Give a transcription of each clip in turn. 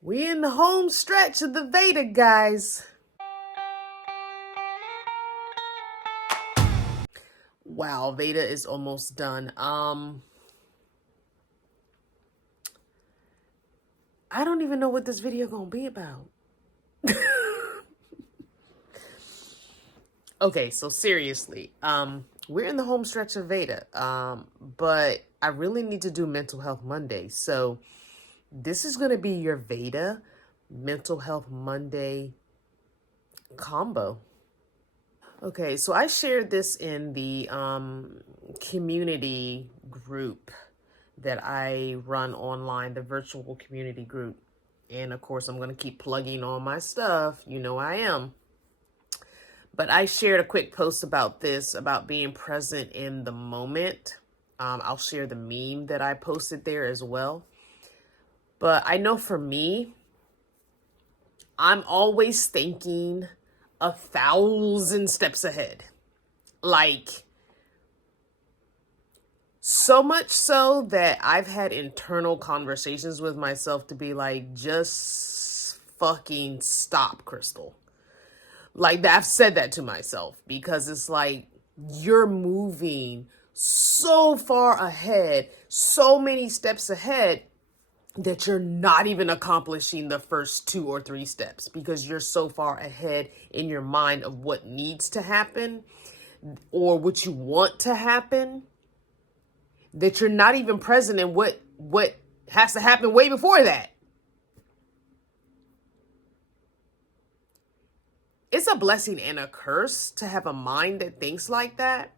We in the home stretch of the V.E.D.A, guys. Wow, V.E.D.A is almost done. I don't even know what this video gonna be about. Okay, so seriously, we're in the home stretch of V.E.D.A, but I really need to do Mental Health Monday. So this is gonna be your V.E.D.A Mental Health Monday combo. Okay, so I shared this in the community group that I run online, the virtual community group. And of course, I'm going to keep plugging all my stuff. You know I am. But I shared a quick post about this, about being present in the moment. I'll share the meme that I posted there as well. But I know for me, I'm always thinking 1,000 steps ahead. Like, so much so that I've had internal conversations with myself to be like, just fucking stop, Crystal. Like, I've said that to myself because it's like, you're moving so far ahead, so many steps ahead, that you're not even accomplishing the first 2 or 3 steps because you're so far ahead in your mind of what needs to happen or what you want to happen, that you're not even present in what has to happen way before that. It's a blessing and a curse to have a mind that thinks like that,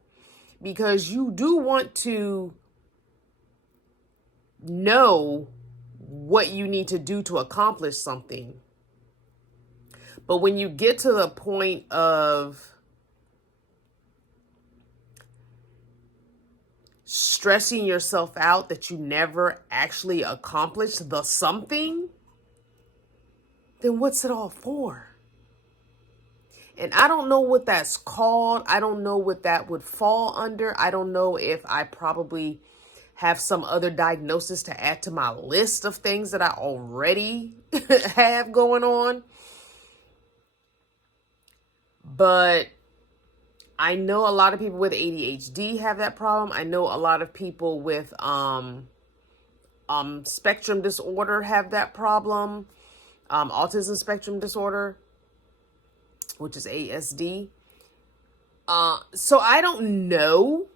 because you do want to know what you need to do to accomplish something. But when you get to the point of stressing yourself out that you never actually accomplished the something, then what's it all for? And I don't know what that's called. I don't know what that would fall under. I don't know if I probably have some other diagnosis to add to my list of things that I already have going on. But I know a lot of people with ADHD have that problem. I know a lot of people with spectrum disorder have that problem. Autism spectrum disorder, which is ASD. So I don't know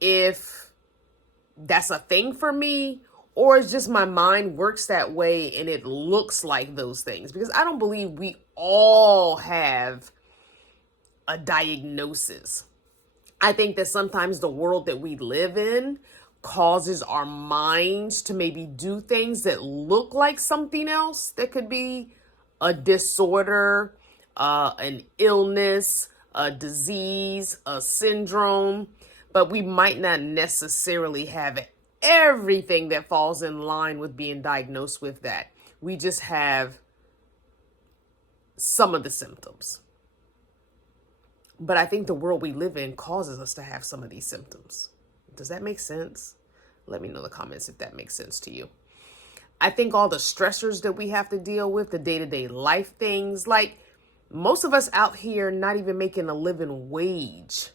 if that's a thing for me or it's just my mind works that way and it looks like those things, because I don't believe we all have a diagnosis. I think that sometimes the world that we live in causes our minds to maybe do things that look like something else that could be a disorder, an illness, a disease, a syndrome, but we might not necessarily have everything that falls in line with being diagnosed with that. We just have some of the symptoms. But I think the world we live in causes us to have some of these symptoms. Does that make sense? Let me know in the comments if that makes sense to you. I think all the stressors that we have to deal with, the day-to-day life things, like most of us out here not even making a living wage.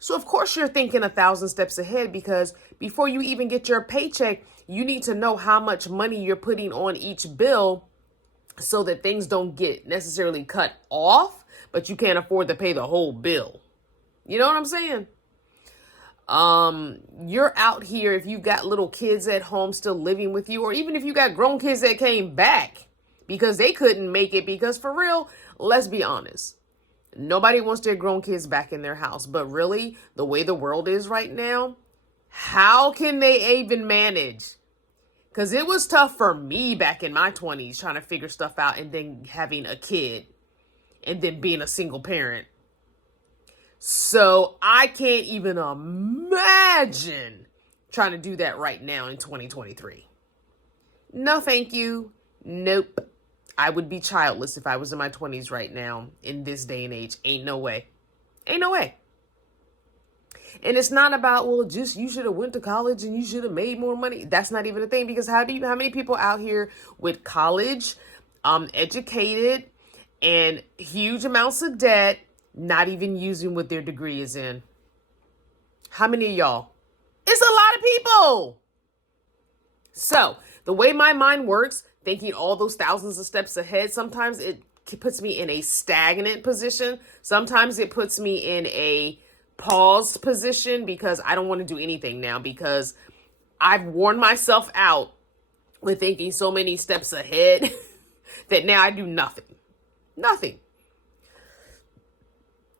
So of course you're thinking 1,000 steps ahead, because before you even get your paycheck, you need to know how much money you're putting on each bill so that things don't get necessarily cut off, but you can't afford to pay the whole bill. You know what I'm saying? You're out here, if you got little kids at home still living with you, or even if you got grown kids that came back because they couldn't make it, because for real, let's be honest, nobody wants their grown kids back in their house. But really, the way the world is right now, how can they even manage? Because it was tough for me back in my 20s trying to figure stuff out, and then having a kid and then being a single parent. So I can't even imagine trying to do that right now in 2023. No, thank you. Nope. I would be childless if I was in my 20s right now in this day and age. Ain't no way. Ain't no way. And it's not about, well, just you should have went to college and you should have made more money. That's not even a thing, because how many people out here with college, educated, and huge amounts of debt, not even using what their degree is in? How many of y'all? It's a lot of people. So the way my mind works, thinking all those thousands of steps ahead, sometimes it puts me in a stagnant position. Sometimes it puts me in a pause position, because I don't want to do anything now, because I've worn myself out with thinking so many steps ahead that now I do nothing. Nothing.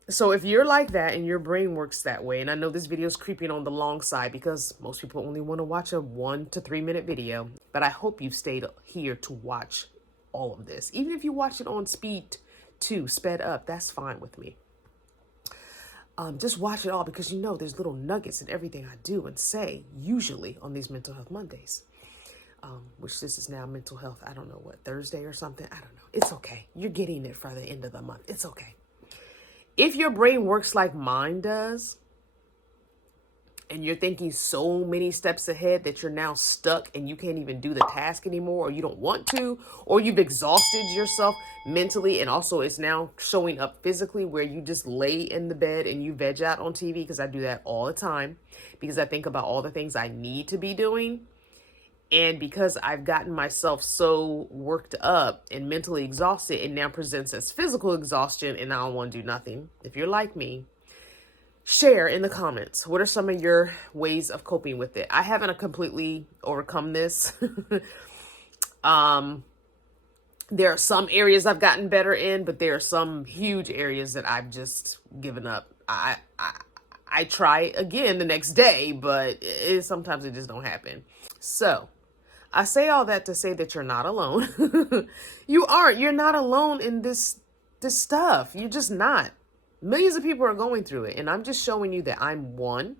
So if you're like that and your brain works that way, and I know this video is creeping on the long side because most people only want to watch a 1 to 3 minute video, but I hope you've stayed here to watch all of this. Even if you watch it on speed 2, sped up, that's fine with me. Just watch it all, because you know there's little nuggets in everything I do and say, usually on these Mental Health Mondays, which this is now Mental Health, I don't know what, Thursday or something. I don't know. It's okay. You're getting it for the end of the month. It's okay. If your brain works like mine does, and you're thinking so many steps ahead that you're now stuck and you can't even do the task anymore, or you don't want to, or you've exhausted yourself mentally, and also it's now showing up physically, where you just lay in the bed and you veg out on TV, because I do that all the time, because I think about all the things I need to be doing. And because I've gotten myself so worked up and mentally exhausted, it now presents as physical exhaustion, and I don't want to do nothing. If you're like me, share in the comments. What are some of your ways of coping with it? I haven't completely overcome this. There are some areas I've gotten better in, but there are some huge areas that I've just given up. I try again the next day, but sometimes it just don't happen. So I say all that to say that you're not alone. You aren't. You're not alone in this stuff. You're just not. Millions of people are going through it, and I'm just showing you that I'm one.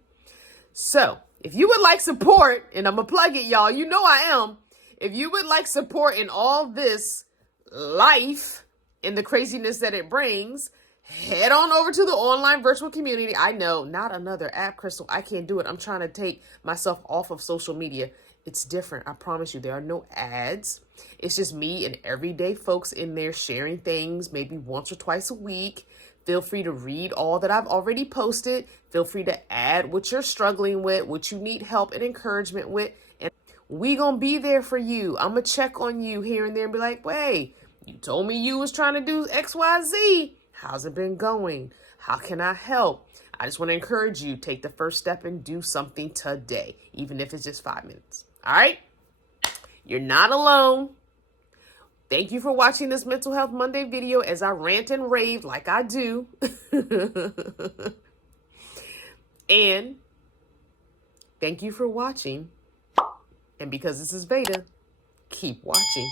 So if you would like support, and I'm going to plug it, y'all, you know I am. If you would like support in all this life and the craziness that it brings, head on over to the online virtual community. I know, not another app, Crystal. I can't do it. I'm trying to take myself off of social media. It's different. I promise you, there are no ads. It's just me and everyday folks in there sharing things, maybe once or twice a week. Feel free to read all that I've already posted. Feel free to add what you're struggling with, what you need help and encouragement with. And we gonna be there for you. I'm gonna check on you here and there and be like, wait, you told me you was trying to do XYZ. How's it been going? How can I help? I just want to encourage you, take the first step and do something today, even if it's just 5 minutes. All right? You're not alone. Thank you for watching this Mental Health Monday video as I rant and rave like I do. And thank you for watching. And because this is V.E.D.A, keep watching.